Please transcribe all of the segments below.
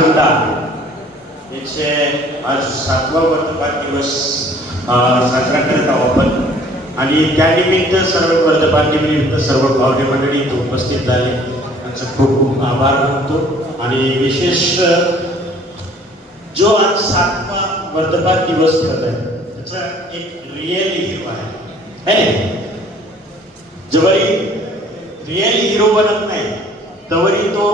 अखंड आहे. आज 7वा वर्धमान दिवस साजरा करत आहोत आपण आणि त्यानिमित्त सर्व वर्धमान निमित्त सर्व भावने मंडळी इथे उपस्थित झाले त्यांचा खूप खूप आभार मानतो. आणि विशेष जो आज 7वा वर्धमान दिवस करत आहे त्याचा एक रिअल हिरो आहे. जवळी रिअल हिरो बनत नाही तवरी तो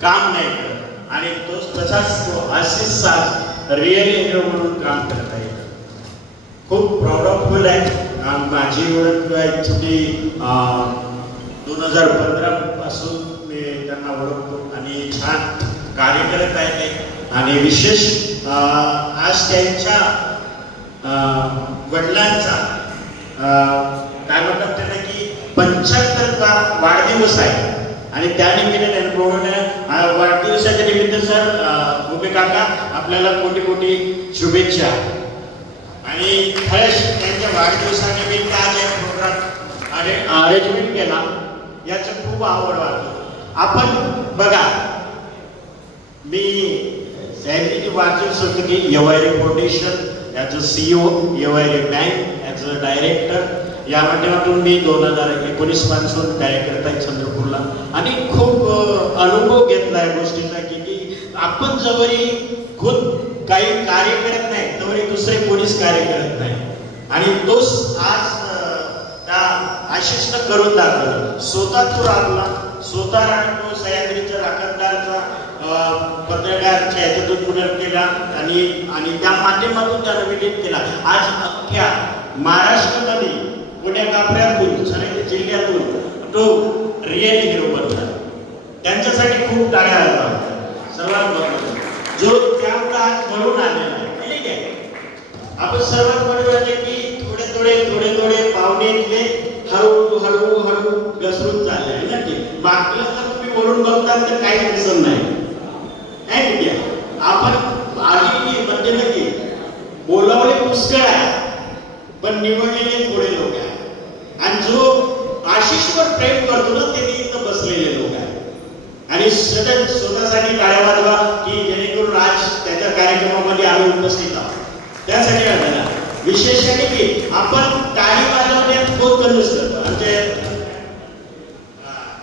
काम नाही करत आणि तो तसाच तो असेच रिअल हिरो म्हणून काम करत आहे. खूप प्राऊड ऑफ फील आहे. माझी ओळख ॲक्च्युली 2015 पासून मी त्यांना ओळखतो आणि छान कार्य करत आहे ते. आणि विशेष आज त्यांच्या वडिलांचा काय म्हणतात त्यांना की 75वा वाढदिवस आहे आणि त्यानिमित्ताने वाढदिवसाच्या निमित्त सर उभे काका आपल्याला कोटी कोटी शुभेच्छा. आणि खरंच त्यांच्या वाढदिवसानिमित्त आज एक प्रोग्राम अरेंजमेंट केला याचं खूप आवड वाटतो. आपण बघा मी सॅलरी वाचून शकतो की एवायरी फाउंडेशन ॲज अ CEO, एवायरी बँक ॲज अ डायरेक्टर या माध्यमातून मी 2019 पासून कार्य करत आहे चंद्रपूरला आणि खूप अनुभव घेतला आहे गोष्टीचा की आपण जवळी खुद काही कार्य करत नाही तवरी दुसरे कोणीच कार्य करत नाही. आणि तोच आज त्या आशिषनं करून दाखवलं. स्वतः तो राबला, स्वतः राहतो सह्याद्रीचा राखणदारचा पत्रकाराच्या ह्याच्यातून पुनर् केला आणि त्या माध्यमातून त्याला विलीन केला. आज अख्ख्या महाराष्ट्रामध्ये पुण्या कापऱ्यातून सगळ्या जिल्ह्यातून तो रिअल हिरो बनला. त्यांच्यासाठी खूप टाळ्या आल्या. सर्वात महत्त्वाचं जो त्यामुळे आज घडून आलेला आहे ठीक आहे. आपण सर्वात महत्त्वाचे की थोडे पावनेतले हळू घसरून चालले आहे ना की मागलं तर तुम्ही वरून बघता तर काही दिसत नाही. आपण आधी मध्यमध्ये बोलावले पुष्कळ आहे पण निवडलेले थोडे लोक आहे. आणि जो आशिषवर प्रेम करतो ना ते इथं बसलेले लोक आहे. आणि स्वतःसाठी टाळ्या वाजवा की जेणेकरून आज त्याच्या कार्यक्रमामध्ये आम्ही उपस्थित आहोत. त्यासाठी आलेला विशेष आहे की आपण टाळी वाजवण्यात खूप कन्फ्यूज करतो. आमचे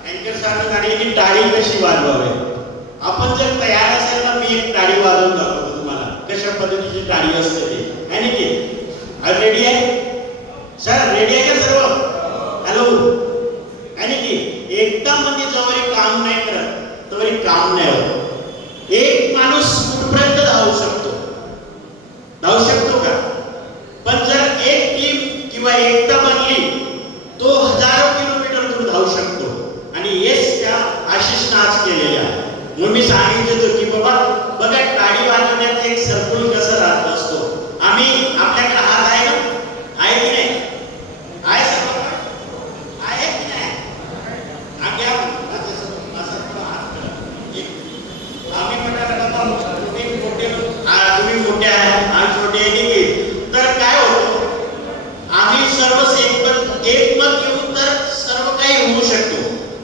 अँकर साहेब गाडी टाळी कशी वाजवावी. आपण जर तयार असेल तर मी एक टाळी वाजवून दाखवतो तुम्हाला कशा पद्धतीची टाळी असते ते आहे की रेडी आहे सर. रेडी आहे का सर्व. हॅलो आणि की एकदा म्हणजे जवळ काम नाही करत तरी काम नाही होत. एक माणूस कुठपर्यंत धावू शकतो का. पण जर एक टीम किंवा एकता बनली तो हजारो किलोमीटर दूर धावू शकतो. आणि हेच त्या आशिषनं आज केलेले आहे. म्हणून मी सांगितलं की बाबा बघा टाळी वाजवण्याचा एक सर्कल कसं राहत असतो. आम्ही आपल्याकडे हात आहे ना आहे की नाही आहे सर्व आहे की नाही. आम्ही म्हणाला तुम्ही मोठे आहे आम्ही छोटे आहे की तर काय होतं आम्ही सर्व एकमत येऊन तर सर्व काही होऊ शकतो.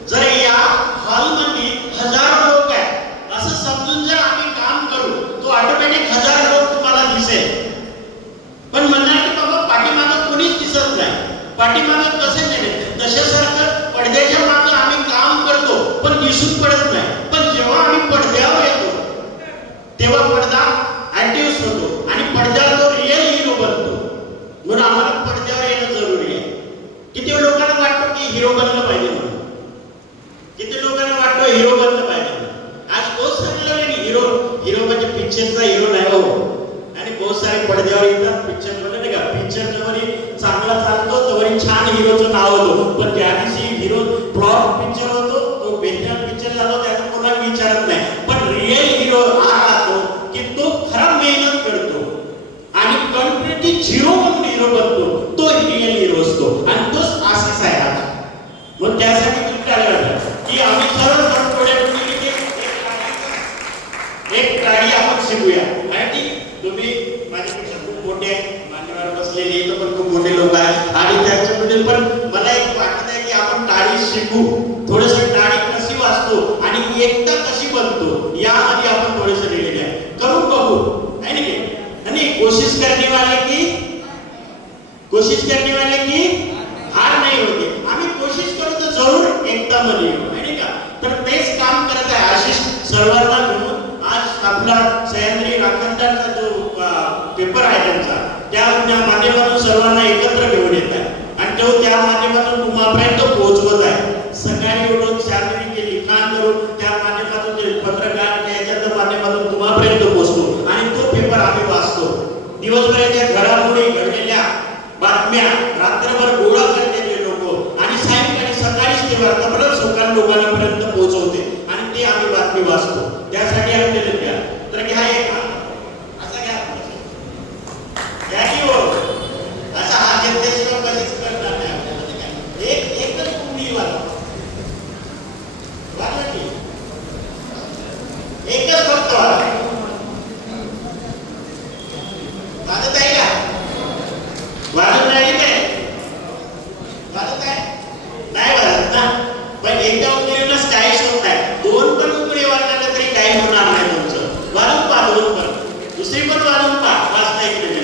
जर या हॉलमध्ये हजारो लोक आहेत असं समजून जर आम्ही काम करू तो ऑटोमॅटिक 1000 लोक तुम्हाला दिसेल. पण म्हणणार की बाबा पाठीमागं कोणीच दिसत नाही. पाठीमागं कसे नाही तशासारखं पडद्याच्या मागं आम्ही काम करतो पण दिसून पडत नाही. पण जेव्हा आम्ही पडद्यावर येतो तेव्हा पडदा ऍक्टिव्ह होतो आणि पडद्यावर तो रिअल हिरो बनतो. म्हणून आम्हाला पडद्यावर येणं जरुरी आहे. किती लोकांना वाटतं की हिरो बनलं पाहिजे म्हणून. किती लोकांना वाटतं हिरो बनलं पाहिजे. आज बहुत सारे लोक हिरो म्हणजे पिक्चरचा हिरो नाही हो. आणि बहुत सारे पडद्यावर येतात पिक्चर मध्ये नाही का. पिक्चर जवळ चांगला चालतो तवरी छान हिरोचं नाव होतं. पण त्या दिवशी हिरो फ्लॉप पिक्चर होतो तो बेकार पिक्चर झाला त्याचा कोणाला विचारत नाही. पण रिअल हिरो हा राहतो की तो खरा मेहनत करतो आणि कम्प्लिटली झिरो म्हणून हिरो बनतो. तो रिअल हिरो असतो आणि तोच आशिष आहे आता. मग त्यासाठी तुम्ही काय की आम्ही सर्व एक गाडी आपण शिकूया. माहिती तुम्ही माझ्यापेक्षा खूप मोठे मान्यवर बसलेले इथं पण खूप मोठे लोक आहेत आणि त्याच्यामध्ये पण मला एक वाटत आहे की आपण टाळी शिकू. थोडंसं टाळी कशी वाजतो आणि एकता कशी बनतो यामध्ये आपण कोशिश करने वाले की हार नाही होते. आम्ही कोशिश करू तर जरूर एकता मध्ये येऊ, नाही का? तर तेच काम करत आहे आशिष सर्वांना घेऊन. आज आपला सह्याद्री राखणदारचा जो पेपर आहे त्यांचा, त्या माध्यमातून सर्वांना एकत्र घेऊन येत आहे आणि तो त्या माध्यमातून तुम्हापर्यंत पोहोचवत आहे. सकाळी उठून शांतपणे लिखाण करून त्या माध्यमातून ते पत्रकार याच्या माध्यमातून तुम्हापर्यंत पोहोचतो आणि तो पेपर आम्ही वाचतो. दिवसभराच्या घडामोडी घडलेल्या बातम्या रात्रभर गोळा करते ते लोक आणि सायंकाळी सकाळीच ते वार्तापत्र सकाळ लोकांपर्यंत पोहोचवते आणि ते आम्ही बातमी वाचतो. त्यासाठी आम्ही ते घ्या. तर घ्या एक असा घ्या की हो असा हा निर्देश कधीच करणार नाही आपल्याला. एकच कुंडी वाला की एकच फक्त वाला वाजत आहे का? वाजत नाही काय? वाजत आहे नाही वाजत ना. पण एकदा उकळीनच काहीच होत नाही. दोन पण उकळी वाजवल्या तरी काही होणार नाही तुमचं. वाजून पहा, दोन पण दुसरी पण वाजून पहा. वाजता इकडे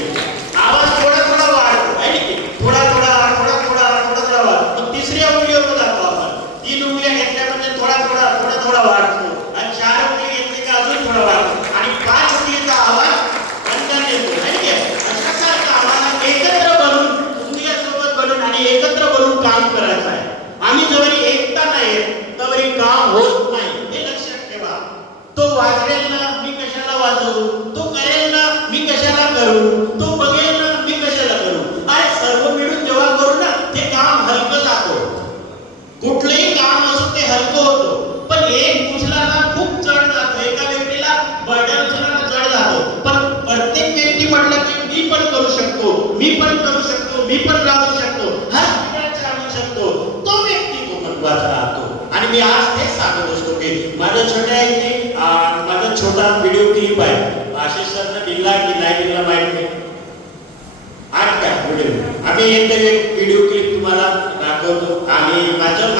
आवाज थोडा थोडा वाढतो आहे की थोडा थोडा थोडा थोडा थोडा थोडा वाढतो. मग तिसऱ्या उकळीवर दाखवा आपण. 3 उकळ्या घेतल्यामध्ये थोडा थोडा थोडा थोडा वाढतो आणि 4 उकळी घेतली का अजून थोडा वाढतो आणि 5 उकळीचा आवाज बंधन येतो नाही का? अशासारखा आवाज एकत्र बनून तुमच्यासोबत बनून आणि एकत्र बनून काम करायचं आहे. आम्ही जवळ एकता नाही तवरी काम होत नाही, हे लक्षात ठेवा. तो वाजवेल ना मी कशाला वाजवू, तो करेल ना मी कशाला करू, तो बघेल ना मी कशाला करू. अरे सर्व मिळून जेव्हा करू ना ते काम हलकं जातं. कुठलंही काम असो ते हलकं होतं. पण एक उचलायला खूप जड जातं. एका व्यक्तीला बर्डन उचलायला जड जातं. पण प्रत्येक व्यक्ती म्हटलं की मी पण करू शकतो, मी पण करू शकतो, मी पण राहू शकतो, हा चालू शकतो, तो व्यक्ती तो महत्वाचा राहतो. आणि मी आज तेच सांगत असतो की माझ्या छोट्या इथे माझा छोटा व्हिडिओ क्लिप आहे. आशिष सरनं दिला की नाही दिला माहित नाही. आज काय व्हिडिओ आम्ही एक व्हिडिओ क्लिप तुम्हाला दाखवतो आणि माझं